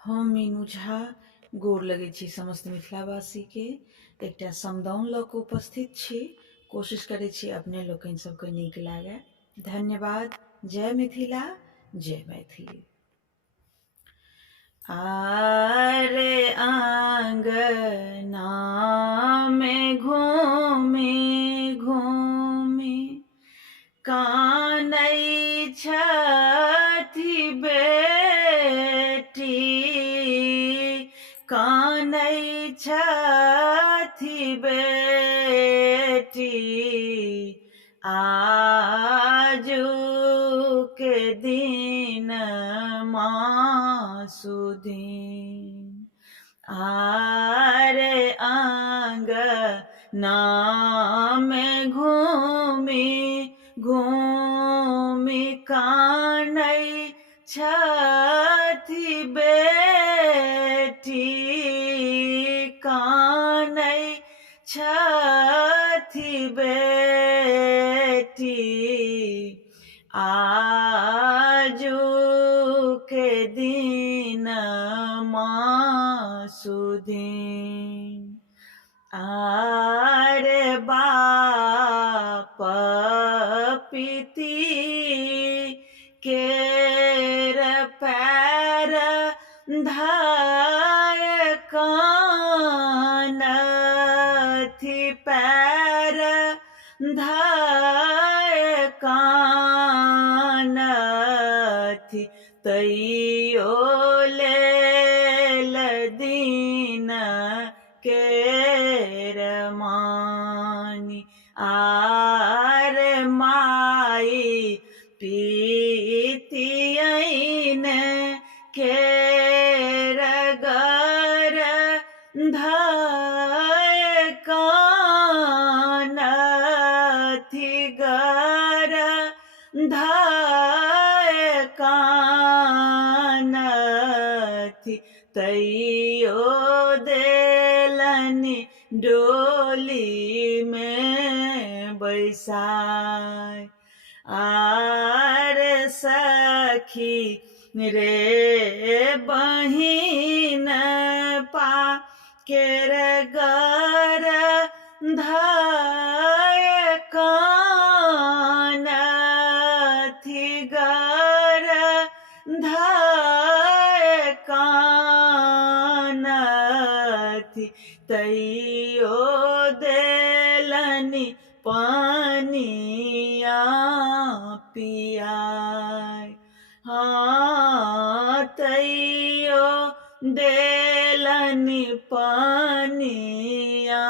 हम मीनू झा गोर लगै छी समस्त मिथिलावासी के। एकटा समदाउन लऽ कऽ उपस्थित छी। कोशिश करै छी अपने लोकनि सबके नीक लागै। धन्यवाद। जय मिथिला, जय मैथिली। आरे आंगना में घूमी घूमी कानै छथि बेटी, कानै छथि बेटी। आजुके दिन मासुदिन आरे आंगना में घूमी घूमी कानै छथि बेटी, कानै छथि बेटी। आजुके दिन मासुदिन आरे बाप पीती केर पैर धाय कानथि, पैर धाय कानथि। तैयो लेल दीन केर मानी। आरे माई पीतियैन केर गर धाय कानथि, गर धाय कानथि। तैयो देलनि डोली में बैसाय। आरे सखी रे बहिन पा केर गर धाय कानथि, गर धाय कानथि। तैयो देलनि पानिया पियाय। हाँ, तैयो देलनि पानिया